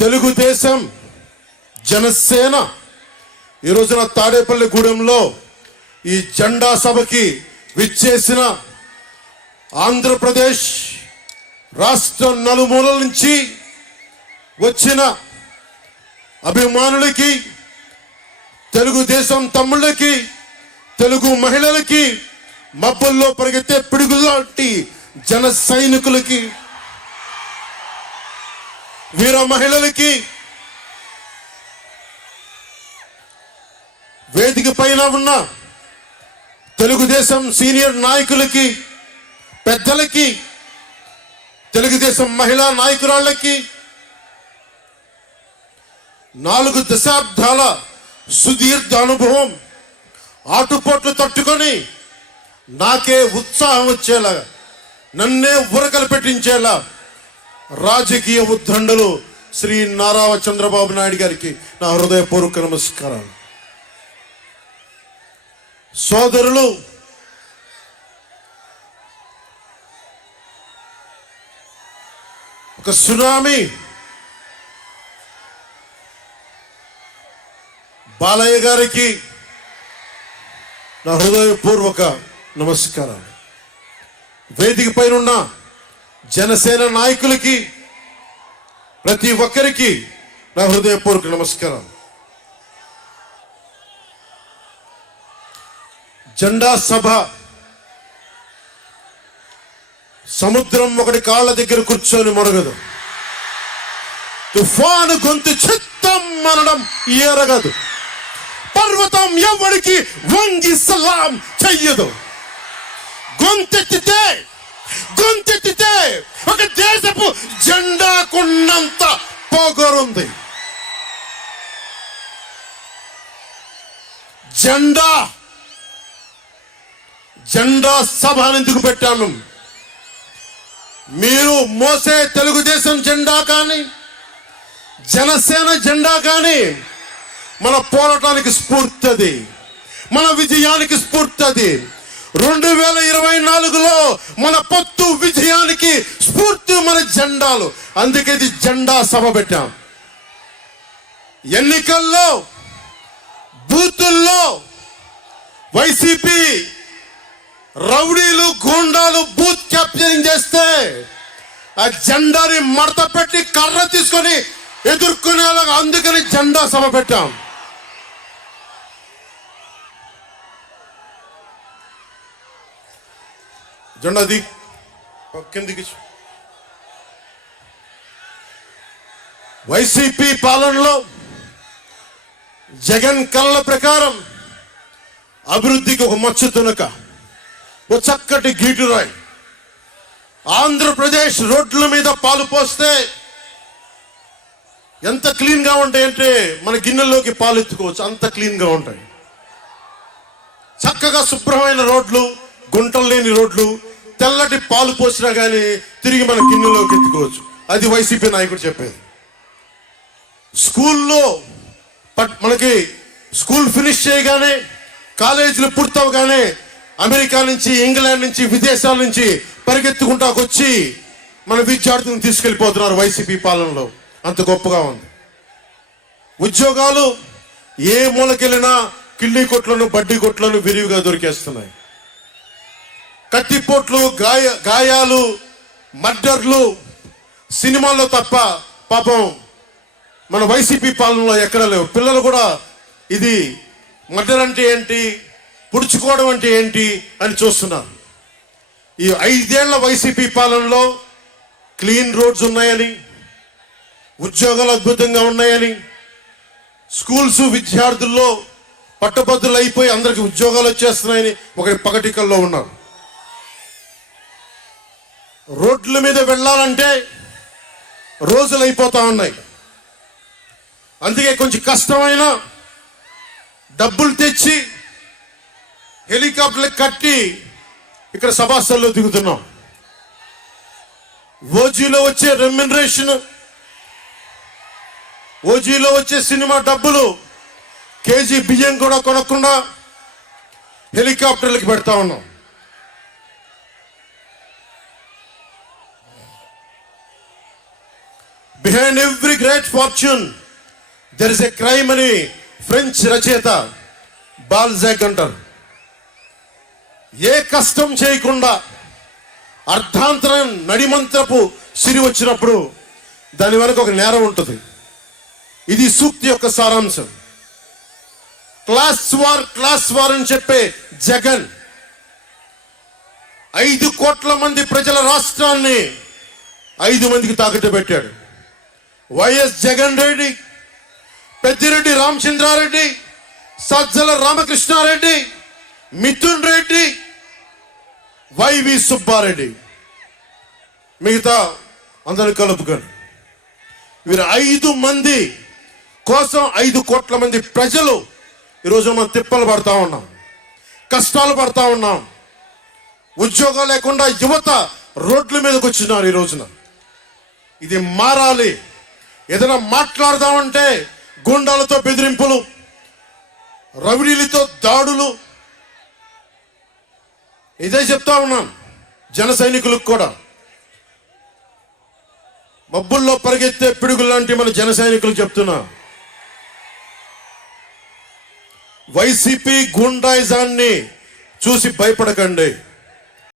తెలుగుదేశం జనసేన ఈ రోజున తాడేపల్లిగూడెంలో ఈ జెండా సభకి విచ్చేసిన ఆంధ్రప్రదేశ్ రాష్ట్ర నలుమూలల నుంచి వచ్చిన అభిమానులకి, తెలుగుదేశం తమ్ముళ్ళకి, తెలుగు మహిళలకి, మబ్బుల్లో పరిగెత్తే పిడుగులాంటి జన సైనికులకి, వీర మహిళలకి, వేదిక పైన ఉన్న తెలుగుదేశం సీనియర్ నాయకులకి, పెద్దలకి, తెలుగుదేశం మహిళా నాయకురాళ్ళకి 4 దశాబ్దాల సుదీర్ఘ అనుభవం, ఆటుపోట్లు తట్టుకొని నాకే ఉత్సాహం వచ్చేలా, నన్నే ఉరకలు పెట్టించేలా రాజకీయ ఉద్దండలు శ్రీ నారా చంద్రబాబు నాయుడు గారికి నా హృదయపూర్వక నమస్కారాలు. సోదరులు, ఒక సునామీ బాలయ్య గారికి నా హృదయపూర్వక నమస్కారాలు. వేదిక పైన ఉన్న జనసేన నాయకులకి, ప్రతి ఒక్కరికి నా హృదయపూర్వక నమస్కారాలు. జెండా సభ సముద్రం ఒకటి కాళ్ళ దగ్గర కూర్చొని మొరగదు, తుఫాను గొంతు చిత్తం మనడం ఎరగదు, పర్వతం ఎవరికి వంగి సలాం చెయ్యదు. గొంతెత్తితే ఒక దేశపు జెండాకున్నంత పొగరుంది. జెండా సభ ఎందుకు పెట్టాను? మీరు మోసే తెలుగుదేశం జెండా కానీ, జనసేన జెండా కానీ మన పోరాటానికి స్ఫూర్తి, మన విజయానికి స్ఫూర్తి. 2024లో మన పొత్తు విజయానికి స్ఫూర్తి మన జెండాలు. అందుకే ఇది జెండా సభ పెట్టాం. ఎన్నికల్లో బూతుల్లో వైసీపీ రౌడీలు, గూండాలు బూత్ క్యాప్చరింగ్ చేస్తే ఆ జెండాని మడత పెట్టి కర్ర తీసుకొని ఎదుర్కొనేలాగా, అందుకని జెండా సభ పెట్టాం. జెండాది కిందికి. వైసీపీ పాలనలో జగన్ కళ్ళ ప్రకారం అభివృద్ధికి ఒక మచ్చు తునక, ఓ చక్కటి గీటురాయి. ఆంధ్రప్రదేశ్ రోడ్ల మీద పాలు పోస్తే ఎంత క్లీన్ గా ఉంటాయంటే మన గిన్నెల్లోకి పాలు ఎత్తుకోవచ్చు, అంత క్లీన్ గా ఉంటాయి. చక్కగా శుభ్రమైన రోడ్లు, గుంటలు లేని రోడ్లు, తెల్లటి పాలు పోసినా కానీ తిరిగి మన గిన్నెలోకి ఎత్తుకోవచ్చు. అది వైసీపీ నాయకుడు చెప్పేది. స్కూల్లో మనకి స్కూల్ ఫినిష్ చేయగానే, కాలేజీలు పూర్తవగానే అమెరికా నుంచి, ఇంగ్లాండ్ నుంచి, విదేశాల నుంచి పరిగెత్తుకుంటాకొచ్చి మన విద్యార్థులను తీసుకెళ్లిపోతున్నారు వైసీపీ పాలనలో. అంత గొప్పగా ఉంది. ఉద్యోగాలు ఏ మూలకెళ్ళినా కిళ్ళీ కొట్లను, బడ్డీ కొట్లను విరివిగా దొరికేస్తున్నాయి. కత్తిపోట్లు, గాయాలు, మర్డర్లు సినిమాల్లో తప్ప పాపం మన వైసీపీ పాలనలో ఎక్కడ లేవు. పిల్లలు కూడా ఇది మర్డర్ అంటే ఏంటి, పుడుచుకోవడం అంటే ఏంటి అని చూస్తున్నారు. ఈ 5 ఏళ్ల వైసీపీ పాలనలో క్లీన్ రోడ్స్ ఉన్నాయని, ఉద్యోగాలు అద్భుతంగా ఉన్నాయని, స్కూల్స్ విద్యార్థుల్లో పట్టభద్రులు అయిపోయి అందరికి ఉద్యోగాలు వచ్చేస్తున్నాయని ఒక పగటికల్లో ఉన్నారు. రోడ్ల మీద వెళ్ళాలంటే రోజులు అయిపోతా ఉన్నాయి. అందుకే కొంచెం కష్టమైన డబ్బులు తెచ్చి హెలికాప్టర్లు కట్టి ఇక్కడ సభాస్థల్లో దిగుతున్నాం. ఓజీలో వచ్చే రెమ్యునరేషన్, ఓజీలో వచ్చే సినిమా డబ్బులు, కేజీ బియ్యం కూడా కొనకుండా హెలికాప్టర్లకి పెడతా ఉన్నాం. Behind every great fortune there is a crime అని ఫ్రెంచ్ రచయిత బాల్జాక్ అంటారు. ఏ కష్టం చేయకుండా అర్ధాంతరం నడిమంత్రపు సిరి వచ్చినప్పుడు దాని వెనక ఒక నేరం ఉంటుంది. ఇది సూక్తి యొక్క సారాంశం. క్లాస్ వార్ అని చెప్పే జగన్ 5 కోట్ల మంది ప్రజల రాష్ట్రాన్ని 5 మందికి తాకట్టు పెట్టాడు. వైఎస్ జగన్ రెడ్డి, పెద్దిరెడ్డి రామచంద్రారెడ్డి, సజ్జల రామకృష్ణారెడ్డి, మిథున్ రెడ్డి, వైవి సుబ్బారెడ్డి, మిగతా అందరు కలుపుకొని వీరు 5 మంది కోసం 5 కోట్ల మంది ప్రజలు ఈరోజు మనం తిప్పలు పడతా ఉన్నాం, కష్టాలు పడతా ఉన్నాం. ఉద్యోగాలు లేకుండా యువత రోడ్ల మీదకి వచ్చినారు ఈ రోజున. ఇది మారాలి. ఏదైనా మాట్లాడదామంటే గుండాలతో బెదిరింపులు, రౌడీలతో దాడులు. ఇదే చెప్తా ఉన్నాం జన సైనికులకు కూడా. మబ్బుల్లో పరిగెత్తే పిడుగులు లాంటి మన జన సైనికులు చెప్తున్నా, వైసీపీ గుండాయిజాన్ని చూసి భయపడకండి.